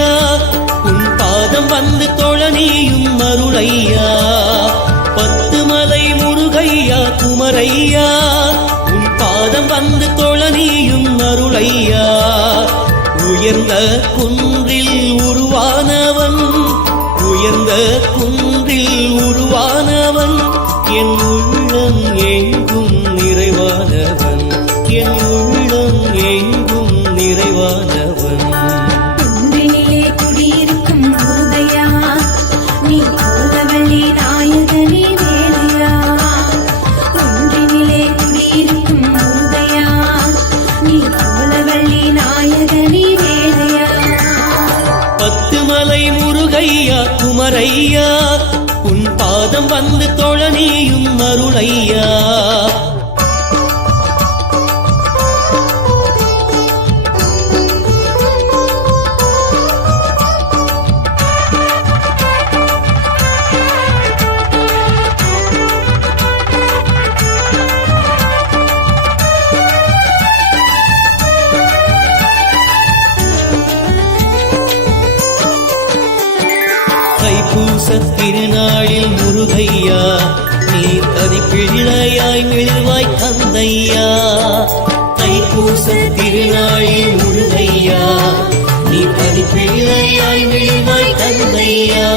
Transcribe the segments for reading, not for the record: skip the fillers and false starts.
குமரையா உன் பாதம் வந்து தொழ நீயும் அருளையா. பத்துமலை முருகையா குமரையா உன் பாதம் வந்து தொழ நீயும் அருளையா. உயர்ந்த குன்றில் உருவானவன் உயர்ந்த குன்றில் உருவானவன் என் உள்ளம் எங்கும் நிறைவானவன் என் உள்ளம் எங்கும் நிறைவானவன். குன்றினிலே குடியிருக்கும் முருகையா நீ கோலவள்ளி நாயகனே வேலையா. குன்றினிலே குடியிருக்கும் முருகையா நீ கோலவள்ளி நாயகனே வேலையா. பத்துமலை முருகையா குமரையா உன் பாதம் வந்து தொழ நீயும் அருளையா. தைப்பூச திருநாளில் முருகையா நீ கதிப்பிள்ளையாய் மெழுவாய் தந்தையா. தைப்பூச திருநாளில் முருகையா நீ கதிப்பிள்ளையாய் மெழுவாய் தந்தையா.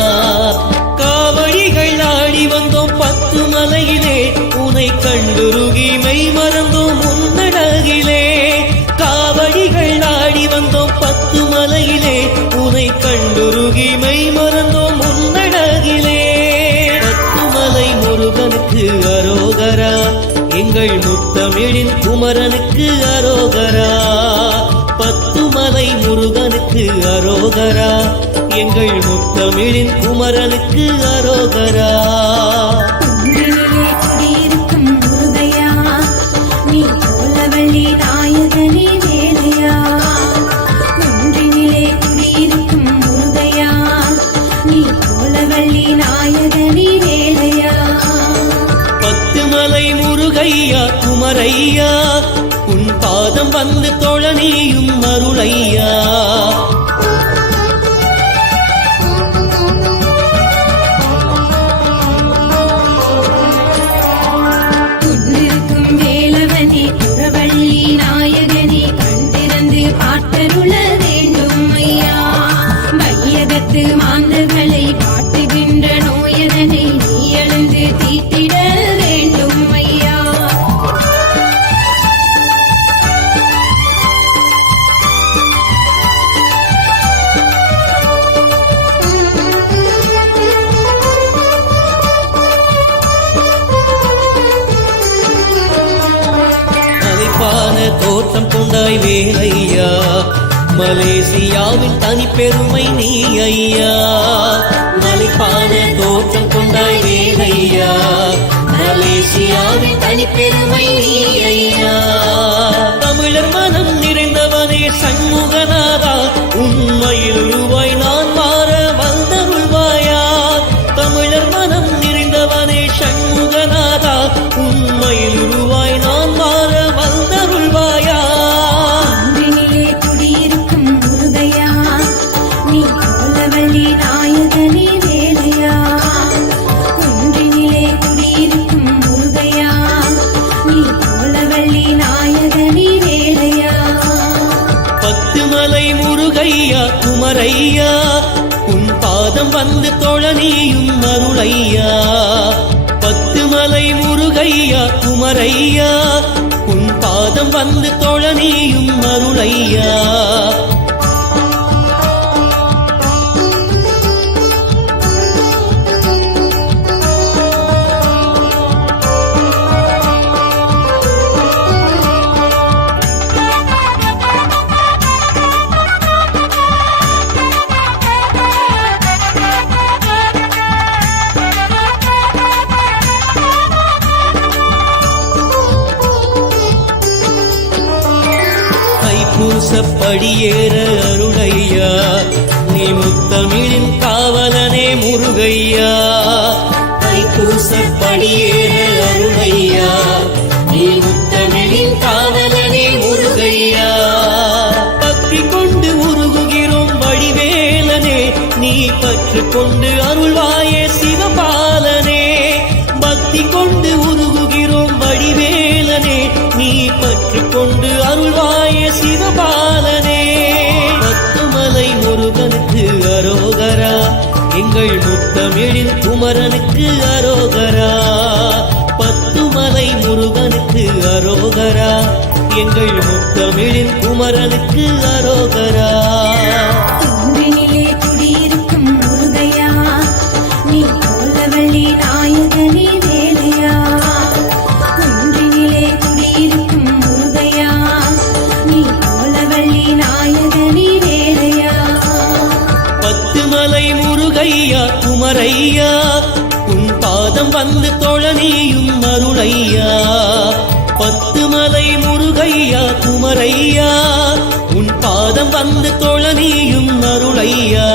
காவடிகள் ஆடி வந்தோம் பத்துமலையிலே உனை கண்டுருகி மெய் மறந்தோம் உன்னடகிலே. காவடிகள் ஆடி வந்தோம் பத்துமலையிலே உனை கண்டுருகி மெய் மறந்தோம் உன்னடகிலே. பத்துமலை முருகனுக்கு அரோகரா எங்கள் முத்தமிழின் குமரனுக்கு அரோகரா. பத்துமலை முருகனுக்கு அரோகரா எங்கள் முத்தமிழின் குமரனுக்கு அரோகரா. குன்றினிலே குடியிருக்கும் முருகையா நீ கோலவள்ளி நாயகனே வேலையா. குன்றினிலே குடியிருக்கும் முருகையா நீ கோலவள்ளி நாயகனே வேலையா. பத்துமலை முருகையா குமரையா உன் பாதம் வந்து தொழ நீயும் அருளையா. குன்றிருக்கும் வேலவனே குறவள்ளி நாயகனே கண் திறந்து பார்த்தருள வேண்டும் ஐயா. வையகத்து மாந்தர்களை பாட்டுகின்ற நோயதனை நீ எழுந்து தீட்டிட வேண்டும் ஐயா. மலைப்பான தோற்றம் கொண்டாய் வேலையா மலேசியாவின் தனி பெருமை நீ ஐயா. மலைப்பான தோற்றம் கொண்டாய் வேலையா மலேசியாவின் தனி பெருமை நீ ஐயா. தமிழர் மனம் நிறைந்தவனே சண்முகநாதா உண்மையில் உருவாய் நான் மாற வந்தருள்வாயா. தமிழர் மனம் நிறைந்தவனே சண்முகநாதா உண்மையில் உருவாய் நான் மாற வந்தருள்வாயா. குன்றினிலே குடியிருக்கும் முருகையா நீ கோலவள்ளி நாயகனே வேலையா. குன்றினிலே குடியிருக்கும் முருகையா நீ கோலவள்ளி நாயகனே வேலையா. பத்துமலை முருகையா குமரையா உன் பாதம் வந்து தொழ நீயும் அருளையா. பத்துமலை முருகையா குமரையா உன் பாதம் வந்து தொழ நீயும் அருளையா. பூசப்படியேற அருளையா நீ முத்தமிழின் காவலனே முருகையா. தைப்பூசப்படியேற அருளையா நீ முத்தமிழின் காவலனே முருகையா. பக்தி கொண்டு உருகுகிறோம் வடிவேல் நீ பற்று கொண்டு அருள்வாயே சிவபாலனே பக்தி கொண்டு உருகுகிறோம் வடிவேலனே நீ பற்று கொண்டு அருள்வாயே சிவபாலனே பத்துமலை முருகனுக்கு அரோகரா எங்கள் முத்தமிழின் குமரனுக்கு அரோகரா பத்துமலை முருகனுக்கு அரோகரா எங்கள் முத்தமிழின் குமரனுக்கு அரோகரா குன்றினிலே குடியிருக்கும் முருகையா நீ கோலவள்ளி நாயகனே வேலையா குன்றினிலே குடியிருக்கும் முருகையா நீ கோலவள்ளி நாயகனே வேலையா பத்துமலை முருகையா குமரையா உன் பாதம் வந்து தொழனியும் அருளையா பத்துமலை முருகையா குமரையா உன் பாதம் வந்து தொழனியும் அருளையா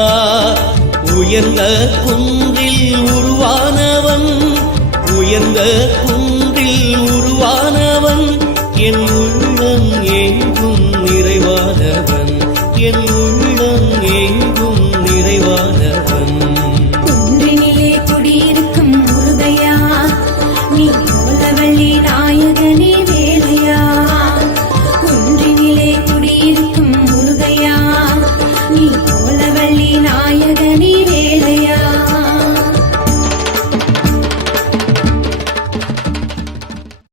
உயர்ந்த குன்றில் உருவானவன் உயர்ந்த குன்றில் உருவானவன் என் உள்ளம் எங்கும் நிறைவானவன் என்